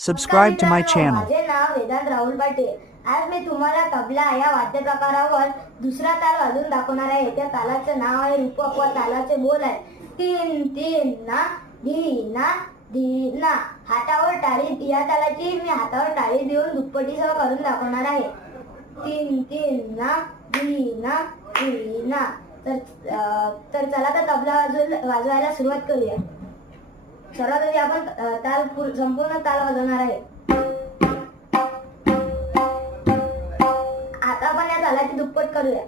Subscribe to my channel. माझे नाव वेदांत राहुल पाटील। आज मी तुम्हाला तबला या वाद्य प्रकारावर दुसरा ताल वाजवून दाखवणार आहे। त्या तालाचे नाव आहे रूपक व तालाचे बोल आहे तीन तीन ना धीना धीना। हातावर टाळी, या तालाची मी हातावर टाळी देऊन दुप्पटीसह करून दाखवणार आहे। तीन तीन ना धीना धीना। तर चला तर तबला वाजवायला सुरुवात करूया। सर्वात आधी आपण संपूर्ण ताल वाजवणार आहे। आता आपण या तालाची दुप्पट करूया।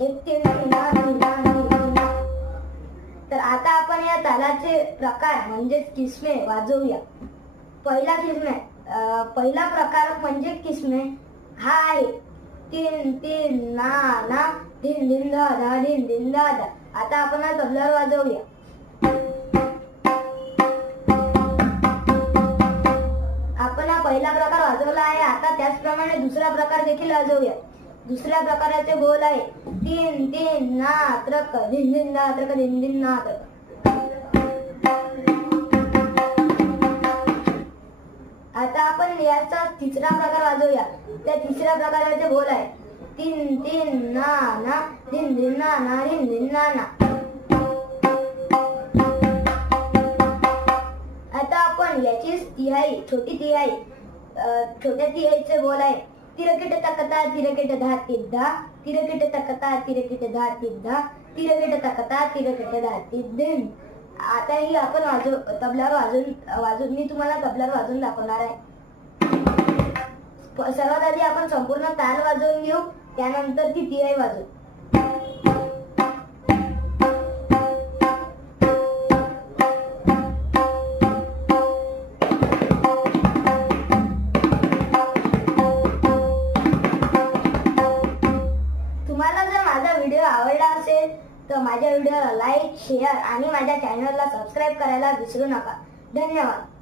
एक तीन धीना धीना धीना। तर आता आपण या तालाचे प्रकार म्हणजे किस्मे वाजवूया। पहिला प्रकार म्हणजे किस्मे हा आहे तीन तीन ना ना दिन दिन दा दा दिन दिन दा दा। आता आपण हा तबल्यावर वाजवूया। आपण हा पहिला प्रकार वाजवला आहे। आता त्याचप्रमाणे दुसरा प्रकार देखील वाजवूया। दुसऱ्या प्रकाराचे बोल आहे तीन तीन ना त्रक दिन दिन दा त्रक दिन दिन ना त्रक। आता आपण याचा तिसरा प्रकार वाजवूया। त्या तिसऱ्या प्रकाराचे बोल आहे तीन तीन ना ना दिन दिन ना ना दिन दिन ना ना। आता आपण याची तिहाई छोटी तिहाई छोट्या तिहाईचे बोल आहे तिरकिट तकता तिरकिट धा तिद्धा तिरकिट तकता तिरकिट धा तिद्धा तिरकिट तकता तिरकिट धा तिद्धिन। आता ही आपण तबल्यावर वाजून मी तुम्हाला तबल्यावर वाजवून दाखवणार आहे। सर्वात आधी आपण संपूर्ण ताल वाजवून घेऊ, त्यानंतर ती तिहाई वाजवू। तुम्हाला जर माझा व्हिडिओ आवडला असेल तर माझ्या व्हिडिओला लाईक, शेअर आणि माझ्या चॅनलला सबस्क्राईब करायला विसरू नका। धन्यवाद।